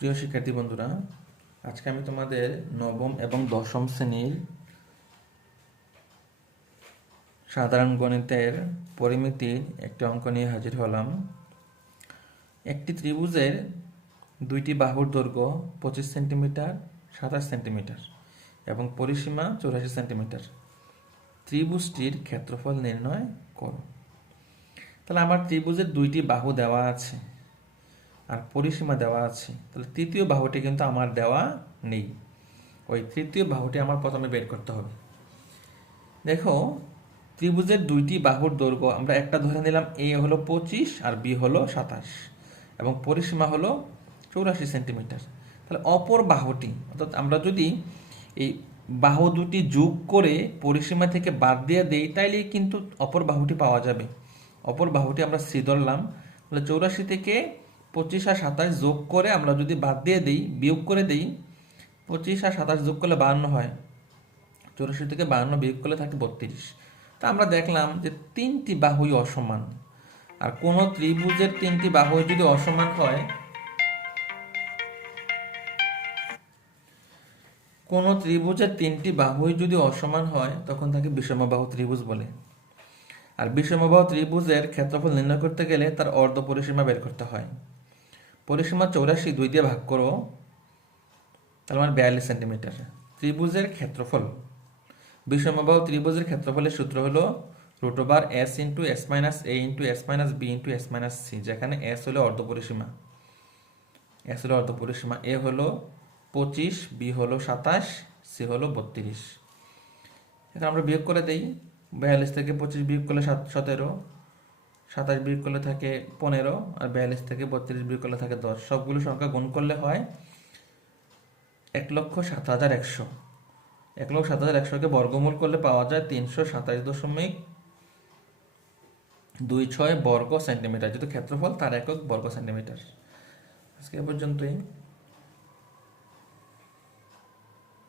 প্রিয় শিক্ষার্থী বন্ধুরা, আজকে আমি তোমাদের নবম এবং দশম শ্রেণির সাধারণ গণিতের পরিমিতির একটি অঙ্ক নিয়ে হাজির হলাম। একটি ত্রিভুজের দুইটি বাহুর দৈর্ঘ্য পঁচিশ সেন্টিমিটার, সাতাশ সেন্টিমিটার এবং পরিসীমা চৌরাশি সেন্টিমিটার। ত্রিভুজটির ক্ষেত্রফল নির্ণয় করো। তাহলে আমার ত্রিভুজের দুইটি বাহু দেওয়া আছে। আর পরিসীমা দেওয়া আছে। তাহলে তৃতীয় বাহুটি কিন্তু আমার দেওয়া নেই। ওই তৃতীয় বাহুটি আমার প্রথমে বের করতে হবে। দেখো, ত্রিভুজের দুইটি বাহুর দৈর্ঘ্য আমরা একটা ধরে নিলাম, এ হলো পঁচিশ আর বি হলো সাতাশ। এবং পরিসীমা হলো চৌরাশি সেন্টিমিটার। তাহলে অপর বাহুটি, অর্থাৎ আমরা যদি এই বাহু দুটি যোগ করে পরিসীমা থেকে বাদ দিয়ে দেই, তাইলেই কিন্তু অপর বাহুটি পাওয়া যাবে। অপর বাহুটি আমরা সি ধরলাম, তাহলে চৌরাশি থেকে পঁচিশ আর সাতাশ যোগ করে আমরা যদি বাদ দিয়ে দিই, বিয়োগ করে দিই, পঁচিশ আর সাতাশ যোগ করলে বাহান্ন হয়। চৌরাশি থেকে বাহান্ন বিয়োগ করলে থাকে বত্রিশ। তা আমরা দেখলাম যে তিনটি বাহুই অসমান। আর কোনো ত্রিভুজের তিনটি বাহু যদি অসমান হয়, কোনো ত্রিভুজের তিনটি বাহুই যদি অসমান হয়, তখন তাকে বিষমবাহু ত্রিভুজ বলে। আর বিষমবাহু ত্রিভুজের ক্ষেত্রফল নির্ণয় করতে গেলে তার অর্ধ পরিসীমা বের করতে হয়। পরিসীমা চৌরাশি, দুই দিয়ে ভাগ করো, তাহলে আমার বিয়াল্লিশ সেন্টিমিটার ত্রিভুজের ক্ষেত্রফল। বিষমবাহু ত্রিভুজের ক্ষেত্রফলের সূত্র হলো root over S into S minus A into S minus B into S minus C যেখানে এস হলো অর্ধ পরিসীমা এস হলো অর্ধ পরিসীমা এ হলো পঁচিশ বি হলো সাতাশ সি হলো বত্রিশ। এখন আমরা বিয়োগ করে দেই। বিয়াল্লিশ থেকে পঁচিশ বিয়োগ করলে সাত, সতেরো। সাতাশ বিয়োগ করলে থাকে পনেরো আর বিয়াল্লিশ থেকে বত্রিশ বিয়োগ করলে থাকে দশ। সবগুলো সংখ্যা গুণ করলে হয় এক লক্ষ সাত হাজার একশো। এক লক্ষ সাত হাজার একশোকে বর্গমূল করলে পাওয়া যায় তিনশো সাতাশ দশমিক দুই ছয় বর্গ সেন্টিমিটার। যেহেতু ক্ষেত্রফল তার একক বর্গ সেন্টিমিটার। আজকে পর্যন্তই।